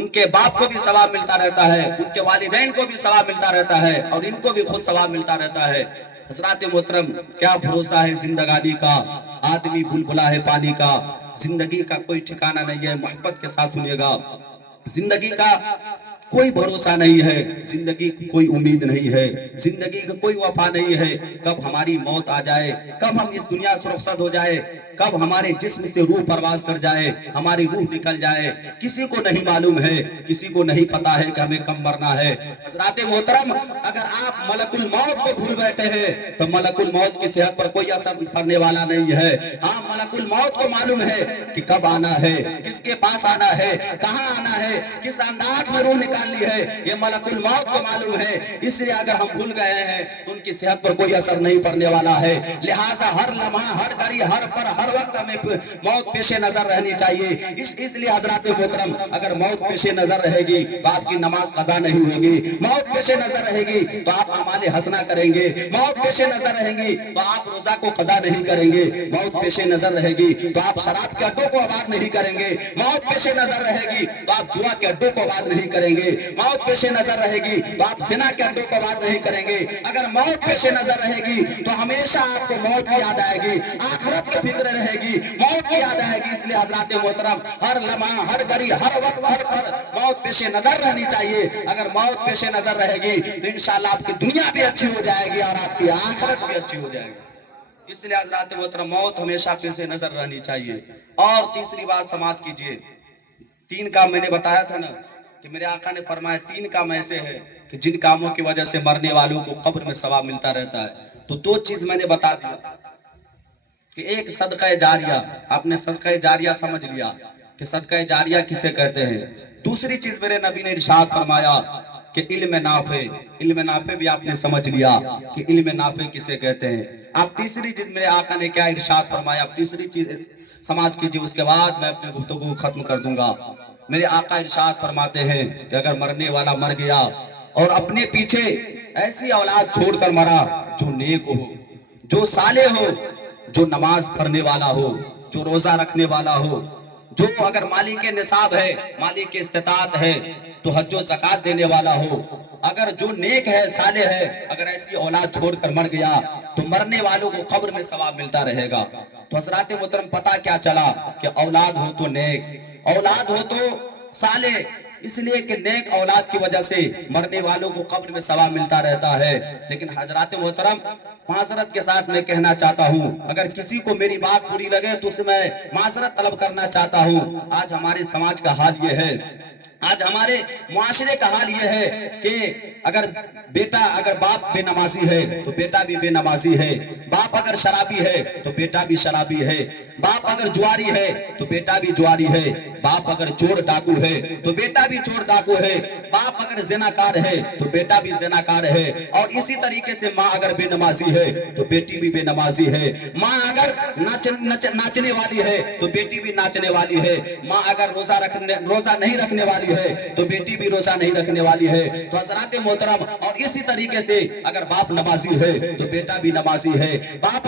ان کے باپ کو بھی ثواب ملتا رہتا ہے، ان کے والدین کو بھی ثواب ملتا رہتا ہے، اور ان کو بھی خود ثواب ملتا رہتا ہے۔ حضرات محترم، کیا بھروسہ ہے زندگانی کا، آدمی بلبلا ہے پانی کا، زندگی کا کوئی ٹھکانہ نہیں ہے۔ محبت کے ساتھ سنیے گا، زندگی کا کوئی بھروسہ نہیں ہے، زندگی کی کوئی امید نہیں ہے، زندگی کا کوئی وفا نہیں ہے۔ کب ہماری موت آ جائے، کب ہم اس دنیا سے رخصت ہو جائے، کب ہمارے جسم سے روح پرواز کر جائے، ہماری روح نکل جائے، کسی کو نہیں معلوم ہے، کسی کو نہیں پتا ہے کہ ہمیں کب مرنا ہے۔ حضرات محترم، اگر آپ ملک الموت کو بھول بیٹھے ہیں تو ملک الموت کی صحت پر کوئی اثر پڑنے والا نہیں ہے۔ ہاں، ملک الموت کو معلوم ہے کہ کب آنا ہے، کس کے پاس آنا ہے، کہاں آنا ہے، کس انداز میں روح نکالنی ہے، یہ ملک الموت کو معلوم ہے۔ اس لیے اگر ہم بھول گئے ہیں تو ان کی صحت پر کوئی اثر نہیں پڑنے والا ہے۔ لہٰذا ہر لمحہ، ہر گھڑی، ہر پر، ہر وقت ہمیں موت پیش نظر رہنی چاہیے۔ اس لیے حضرات محترم، اگر موت پیش نظر رہے گی تو آپ کی نماز قضا نہیں ہوگی، موت پیش نظر رہے گی تو آپ اعمال حسنہ کریں گے، موت پیش نظر رہے گی تو آپ روزہ کو قضا نہیں کریں گے، موت پیش نظر رہے گی تو آپ شراب کے اڈوں کو آباد نہیں کریں گے، موت پیش نظر رہے گی تو آپ جوا کے اڈوں کو آباد نہیں کریں گے، موت پیش نظر رہے گی تو آپ زنا کے اڈوں کو آباد نہیں کریں گے۔ اگر موت پیش نظر رہے گی تو ہمیشہ آپ کو موت کی یاد آئے گی، آخرت کی فکر رہے گی، موت کی یاد آئے گی۔ اس لیے حضرات محترم، ہر لمحہ، ہر گھڑی، ہر وقت، ہر پر موت پیش نظر رہنی چاہیے۔ اگر موت پیش نظر رہے گی تو انشاءاللہ آپ کی دنیا بھی اچھی ہو جائے گی اور آپ کی آخرت بھی اچھی ہو جائے گی۔ اس لیے حضرات محترم، موت ہمیشہ پیش نظر رہنی چاہیے۔ اور تیسری بات سماعت کیجئے، تین کام میں نے بتایا تھا نا کہ میرے آقا نے فرمایا تین کام ایسے ہیں کہ جن کاموں کی وجہ سے مرنے والوں کو قبر میں ثواب ملتا رہتا ہے۔ تو دو چیز میں نے بتا دیا کہ ایک صدقہ جاریہ، آپ نے صدقہ جاریہ سمجھ لیا کہ صدقہ جاریہ کسے کہتے ہیں۔ دوسری چیز میرے نبی نے ارشاد فرمایا کہ علم نافع، علم نافع بھی آپ نے سمجھ لیا کہ علم نافع کسے کہتے ہیں۔ آپ تیسری چیز، میرے آقا نے کیا ارشاد فرمایا، آپ تیسری چیز سماعت کیجئے، اس کے بعد میں اپنے گفتگو ختم کر دوں گا۔ میرے آقا ارشاد فرماتے ہیں کہ اگر مرنے والا مر گیا اور اپنے پیچھے ایسی اولاد چھوڑ کر مرا جو نیک ہو، جو صالح ہو، جو نماز پڑھنے والا ہو، جو روزہ رکھنے والا ہو، جو اگر مالک نصاب ہے، مالک استطاعت ہے تو حج و زکوٰۃ دینے والا ہو، اگر جو نیک ہے، صالح ہے، اگر ایسی اولاد چھوڑ کر مر گیا تو مرنے والوں کو قبر میں ثواب ملتا رہے گا۔ تو حضرات محترم، پتہ کیا چلا کہ اولاد ہو تو نیک، اولاد ہو تو صالح، اس لیے کہ نیک اولاد کی وجہ سے مرنے والوں کو قبر میں ثواب ملتا رہتا ہے۔ لیکن حضرات محترم، معذرت کے ساتھ میں کہنا چاہتا ہوں، اگر کسی کو میری بات بری لگے تو اسے میں معذرت طلب کرنا چاہتا ہوں۔ آج ہمارے سماج کا حال یہ ہے، آج ہمارے معاشرے کا حال یہ ہے کہ اگر باپ بے نمازی ہے تو بیٹا بھی بے نمازی ہے، باپ اگر شرابی ہے تو بیٹا بھی شرابی ہے، باپ اگر جواری ہے تو بیٹا بھی جواری ہے، باپ اگر چور ڈاکو ہے تو بیٹا بھی چور ڈاکو ہے، باپ اگر زناکار ہے تو بیٹا بھی زناکار ہے، اور اسی طریقے سے ماں اگر بے نمازی ہے تو بیٹی بھی بے نمازی ہے، ماں اگر ناچنے والی ہے تو بیٹی بھی ناچنے والی ہے، ماں اگر روزہ نہیں رکھنے والی ہے تو بیٹی بھی روزہ نہیں رکھنے والی ہے۔ تو حضرات محترم، اور اسی طریقے سے اگر باپ نمازی ہے تو بیٹا بھی نمازی ہے، باپ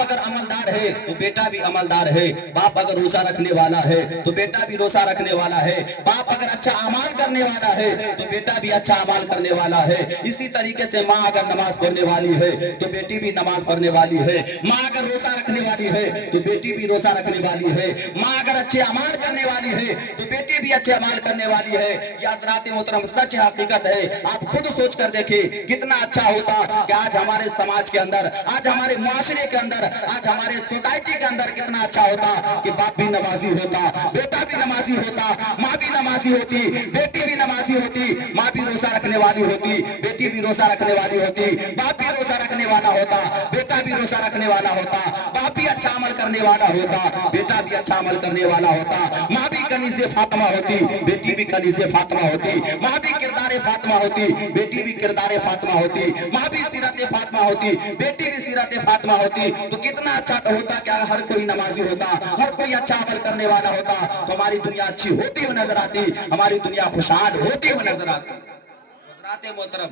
اگر عملدار ہے تو بیٹا بھی عملدار ہے، باپ اگر روزہ رکھنے والا ہے تو بیٹا بھی روزہ رکھنے والا ہے، باپ اگر اچھا اعمال کرنے والا ہے تو بیٹا بھی اچھا اعمال کرنے والا ہے۔ اسی طریقے سے ماں اگر نماز پڑھنے والی ہے تو بیٹی بھی نماز پڑھنے والی ہے، ماں اگر روزہ رکھنے والی ہے تو بیٹی بھی روزہ رکھنے والی ہے، ماں اگر اچھے اعمال کرنے والی ہے تو بیٹی بھی اچھے اعمال کرنے والی ہے۔ یہ حضرات محترم سچ حقیقت ہے۔ آپ خود سوچ کر دیکھیں کتنا اچھا ہوتا کہ آج ہمارے سماج کے اندر، آج ہمارے معاشرے کے اندر، آج ہمارے سوسائٹی کے اندر کتنا اچھا ہوتا کہ باپ بھی نمازی ہوتا، بیٹا بھی نمازی ہوتا، ماں بھی نمازی ہوتی، بیٹی بھی نمازی ہوتی، ماں بھی روزہ رکھنے والی ہوتی، بیٹی بھی روزہ رکھنے والی ہوتی، باپ بھی روزہ رکھنے والا ہوتا، بیٹا بھی روزہ رکھنے والا ہوتا، باپ بھی اچھا عمل کرنے والا ہوتا، بیٹا بھی اچھا عمل کرنے والا ہوتا، ماں بھی کنیز فاطمہ ہوتی، بیٹی بھی کنیز فاطمہ ہوتی، ماں بھی کردار فاطمہ ہوتی، بیٹی بھی کردار فاطمہ ہوتی، ماں بھی سیرت فاطمہ ہوتی، بیٹی بھی سیرت فاطمہ ہوتی۔ تو کتنا اچھا تو ہوتا کہ ہر کوئی نمازی ہوتا، ہر کوئی اچھا عمل کرنے والا ہوتا تو ہماری دنیا اچھی ہوتی ہوئی نظر آتی، ہماری دنیا خوشحال ہوتی ہوئی نظر آتی۔ حضرات محترم،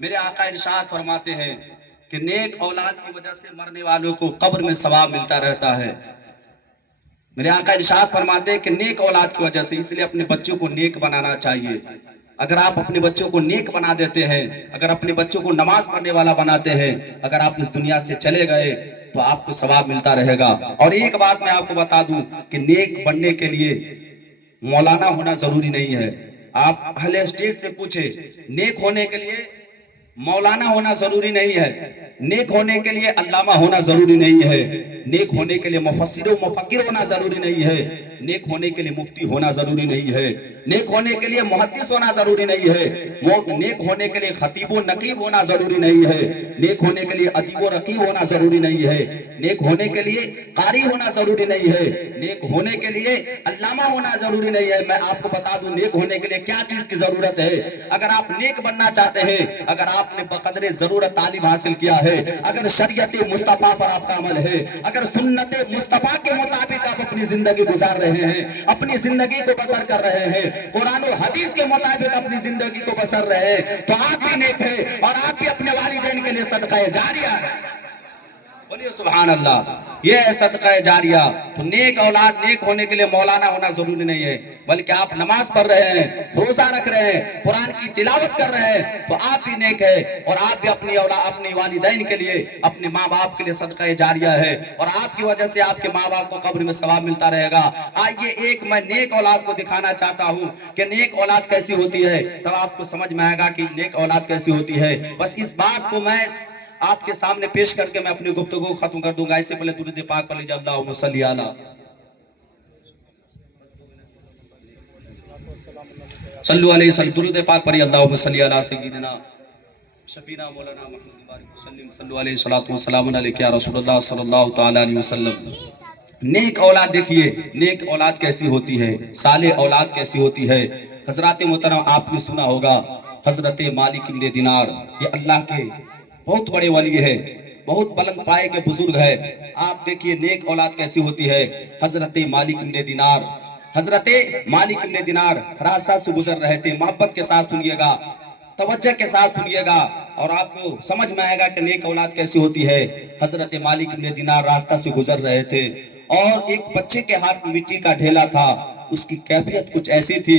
میرے آقا ارشاد فرماتے ہیں کہ نیک اولاد کی وجہ سے مرنے والوں کو قبر میں ثواب ملتا رہتا ہے۔ میرے آقا ارشاد فرماتے ہیں کہ نیک اولاد کی وجہ سے اس لیے اپنے بچوں کو نیک بنانا چاہیے. اگر آپ اپنے بچوں کو نیک بنا دیتے ہیں, اگر اپنے بچوں کو نماز پڑھنے والا بناتے ہیں, اگر آپ اس دنیا سے چلے گئے تو آپ کو ثواب ملتا رہے گا. اور ایک بات میں آپ کو بتا دوں کہ نیک بننے کے لیے مولانا ہونا ضروری نہیں ہے. آپ اہل اسٹیج سے پوچھیں, نیک ہونے کے لیے مولانا ہونا ضروری نہیں ہے, نیک ہونے کے لیے علامہ ہونا ضروری نہیں ہے, نیک ہونے کے لیے مفسر و مفکر ہونا ضروری نہیں ہے, نیک ہونے کے لیے مفتی ہونا ضروری نہیں ہے, نیک ہونے کے لیے محدث ہونا ضروری نہیں ہے, نیک ہونے کے لیے خطیب و نقیب ہونا ضروری نہیں ہے, نیک ہونے کے لیے ادیب و رقیب ہونا ضروری نہیں ہے, نیک ہونے کے لیے قاری ہونا ضروری نہیں ہے, نیک ہونے کے لیے علامہ ہونا ضروری نہیں ہے. میں آپ کو بتا دوں نیک ہونے کے لیے کیا چیز کی ضرورت ہے. اگر آپ نیک بننا چاہتے ہیں, اگر آپ نے بقدر ضرورت تعلیم حاصل کیا ہے, اگر شریعت مصطفیٰ پر آپ کا عمل ہے, اگر سنت مصطفیٰ کے مطابق آپ اپنی زندگی گزار رہے ہیں, اپنی زندگی کو بسر کر رہے ہیں, قرآن و حدیث کے مطابق اپنی زندگی کو بسر رہے ہیں, تو آپ بھی نیک ہیں اور آپ بھی اپنے والدین کے لیے صدقہ جاریہ ہے. بولیے سبحان اللہ. یہ ہے صدقہ جاریہ. تو نیک اولاد نیک ہونے کے لیے مولانا ہونا ضروری نہیں ہے, بلکہ آپ نماز پڑھ رہے ہیں, روزہ رکھ رہے ہیں, قرآن کی تلاوت کر رہے ہیں, تو آپ بھی نیک ہے اور آپ بھی اپنی اولاد اپنی والدین کے لیے, اپنے ماں باپ کے لیے صدقہ جاریہ ہے, اور آپ کی وجہ سے آپ کے ماں باپ کو قبر میں ثواب ملتا رہے گا. آئیے ایک میں نیک اولاد کو دکھانا چاہتا ہوں کہ نیک اولاد کیسی ہوتی ہے, تب آپ کو سمجھ میں آئے گا کہ نیک اولاد کیسی ہوتی ہے. بس اس بات کو میں آپ کے سامنے پیش کر کے میں اپنی گفتگو کو ختم کر دوں گا. اس سے پہلے درود پاک پڑھ لیجیے. اللہم صلی علی صلو علیہ وسلم. درود پاک پڑھیے. اللہم صلی علی سیدنا شفینا مولانا محمد بارک وسلم. صلو علیہ الصلوۃ والسلام علیک یا رسول اللہ صلی اللہ تعالی علیہ وسلم. نیک اولاد دیکھیے, نیک اولاد کیسی ہوتی ہے, صالح اولاد کیسی ہوتی ہے. حضرات محترم, آپ نے سنا ہوگا حضرت مالک بن دینار, یہ اللہ کے بہت بڑے ولی ہے, بہت بلند پائے کے بزرگ ہے. آپ دیکھیے نیک اولاد کیسی ہوتی ہے. حضرت مالک بن دینار, حضرت مالک بن دینار راستہ سے گزر رہے تھے. محبت کے ساتھ سنیے گا, توجہ کے ساتھ سنیے گا, اور آپ کو سمجھ میں آئے گا کہ نیک اولاد کیسی ہوتی ہے. حضرت مالک بن دینار راستہ سے گزر رہے تھے اور ایک بچے کے ہاتھ میں مٹی کا ڈھیلا تھا. اس کی کیفیت کچھ ایسی تھی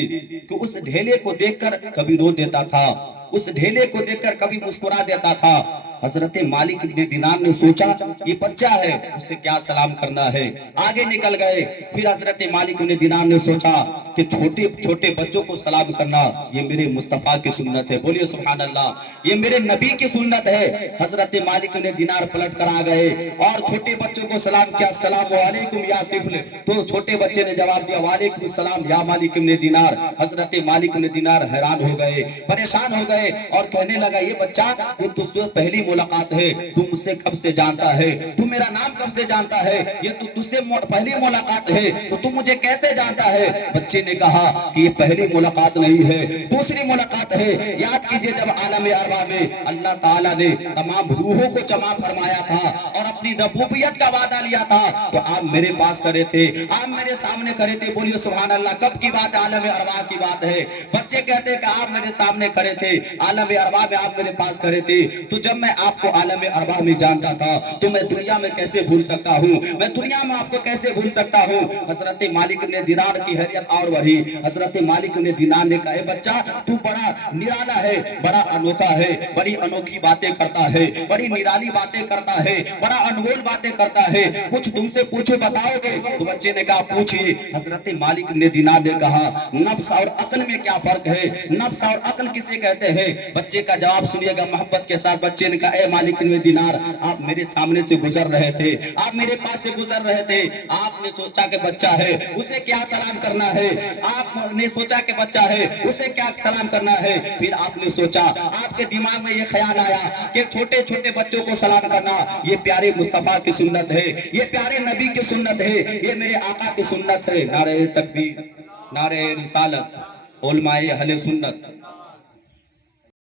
کہ اس ڈھیلے کو دیکھ کر کبھی رو دیتا تھا, اس ڈھیلے کو دیکھ کر کبھی مسکرا دیتا تھا. حضرت مالک بن دینار نے سوچا یہ بچہ ہے, اسے کیا سلام کرنا ہے, آگے نکل گئے. پھر حضرت مالک بن دینار نے سوچا کہ چھوٹے چھوٹے بچوں کو سلام کرنا یہ میرے مصطفیٰ کی سنت ہے. بولیے سبحان اللہ, یہ میرے نبی کی سنت ہے. حضرت مالک بن دینار پلٹ کر آ گئے اور چھوٹے بچوں کو سلام کیا, السلام علیکم یا طفل. تو چھوٹے بچے نے جواب دیا وعلیکم السلام یا مالک بن دینار. حضرت مالک بن دینار حیران ہو گئے, پریشان ہو گئے اور کہنے لگا یہ بچہ, یہ تو پہلی ملاقات ہے, تو مجھ سے کب سے جانتا ہے, تو میرا نام کب سے جانتا ہے, یہ تو تجھ سے پہلی ملاقات ہے, تو تو مجھے کیسے جانتا ہے. بچے نے کہا کہ یہ پہلی ملاقات نہیں ہے, دوسری ملاقات ہے. یاد کیجئے جب عالم ارواح میں اللہ تعالیٰ نے تمام روحوں کو جمع فرمایا تھا اور اپنی ربوبیت کا وعدہ لیا تھا, تو آپ میرے پاس کھڑے تھے, آپ میرے سامنے کھڑے تھے. بولیے سبحان اللہ. کب کی بات, عالم ارواح کی بات ہے. بچے کہتے کہ آپ میرے سامنے کھڑے تھے, عالم ارواح میں آپ میرے پاس کھڑے تھے, تو جب میں آپ کو عالم ارواح میں جانتا تھا تو میں دنیا میں کیسے بھول سکتا ہوں, میں دنیا میں آپ کو کیسے بھول سکتا ہوں. حضرت مالک بن دینار کی حیرت اور بڑھی. حضرت مالک بن دینار نے کہا اے بچہ, تو بڑا نرالا ہے, بڑا انوکھا ہے, بڑی انوکھی باتیں کرتا ہے, بڑی نرالی باتیں کرتا ہے, بڑا انمول باتیں کرتا ہے, کچھ تم سے پوچھو بتاؤ گے. تو بچے نے کہا پوچھئے. حضرت مالک بن دینار نے کہا نفس اور عقل میں کیا فرق ہے, نفس اور عقل کسے کہتے ہیں. بچے کا جواب سنیے گا محبت کے ساتھ. بچے نے کہا اے مالک بن دینار, آپ میرے سامنے سے گزر رہے تھے, آپ میرے پاس سے گزر رہے تھے, آپ نے سوچا کہ بچہ ہے اسے کیا سلام کرنا ہے, آپ نے سوچا کہ بچہ ہے اسے کیا سلام کرنا ہے. پھر آپ نے سوچا, آپ کے دماغ میں یہ خیال آیا کہ چھوٹے چھوٹے بچوں کو سلام کرنا یہ پیارے مصطفیٰ کی سنت ہے, یہ پیارے نبی کی سنت ہے, یہ میرے آقا کی سنت ہے. نعرہ تکبیر, نعرہ رسالت, علماء اہل سنت,